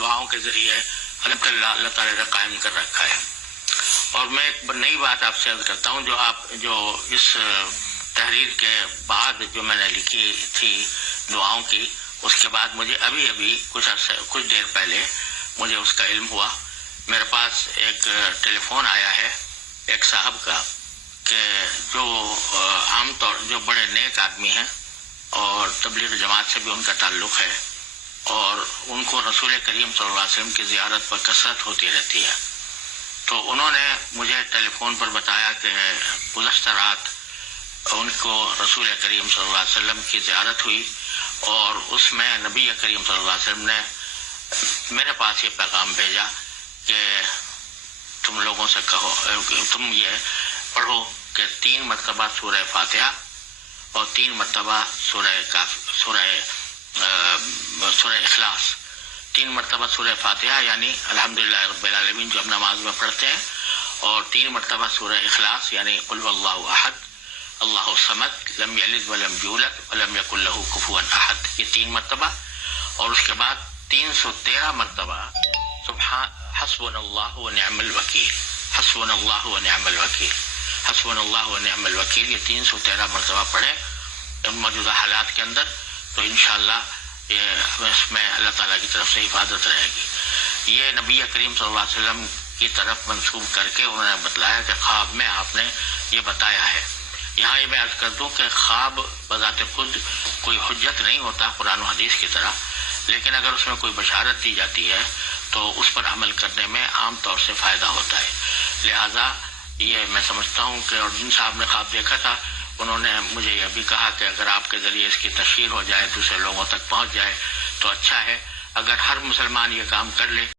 دعاؤں کے ذریعے الحمدللہ اللہ تعالیٰ نے قائم کر رکھا ہے. اور میں ایک نئی بات آپ سے عرض کرتا ہوں, جو اس تحریر کے بعد جو میں نے لکھی تھی دعاؤں کی, اس کے بعد مجھے ابھی کچھ دیر پہلے مجھے اس کا علم ہوا. میرے پاس ایک ٹیلی فون آیا ہے ایک صاحب کا کہ جو عام طور جو بڑے نیک آدمی ہیں اور تبلیغ جماعت سے بھی ان کا تعلق ہے, اور ان کو رسول کریم صلی اللہ علیہ وسلم کی زیارت پر کثرت ہوتی رہتی ہے. تو انہوں نے مجھے ٹیلی فون پر بتایا کہ گزشتہ رات ان کو رسول کریم صلی اللہ علیہ وسلم کی زیارت ہوئی, اور اس میں نبی کریم صلی اللہ علیہ وسلم نے میرے پاس یہ پیغام بھیجا کہ تم لوگوں سے کہو, تم یہ پڑھو کہ 3 مرتبہ سورہ فاتحہ اور 3 مرتبہ سورہ اخلاص, 3 مرتبہ سورہ فاتحہ یعنی الحمدللہ رب العالمین جو ہم نماز میں پڑھتے ہیں, اور 3 مرتبہ سورہ اخلاص یعنی قل واللہ احد اللہ الصمد لم یلد ولم یولد ولم یکن لہ کفوا احد, یہ 3 مرتبہ. اور اس کے بعد 313 مرتبہ سبحان حسبنا اللہ ونعم الوکیل, حسبنا اللہ ونعم الوکیل, حسبنا اللہ ونعم الوکیل, یہ 313 مرتبہ پڑھیں موجودہ حالات کے اندر, تو انشاءاللہ اس میں اللہ تعالیٰ کی طرف سے حفاظت رہے گی. یہ نبی کریم صلی اللہ علیہ وسلم کی طرف منسوب کر کے انہوں نے بتلایا کہ خواب میں آپ نے یہ بتایا ہے. یہاں یہ میں عرض کر دوں کہ خواب بذات خود کوئی حجت نہیں ہوتا قرآن و حدیث کی طرح, لیکن اگر اس میں کوئی بشارت دی جاتی ہے تو اس پر عمل کرنے میں عام طور سے فائدہ ہوتا ہے. لہذا یہ میں سمجھتا ہوں کہ, اور جن صاحب نے خواب دیکھا تھا انہوں نے مجھے یہ بھی کہا کہ اگر آپ کے ذریعے اس کی تشہیر ہو جائے, دوسرے لوگوں تک پہنچ جائے تو اچھا ہے. اگر ہر مسلمان یہ کام کر لے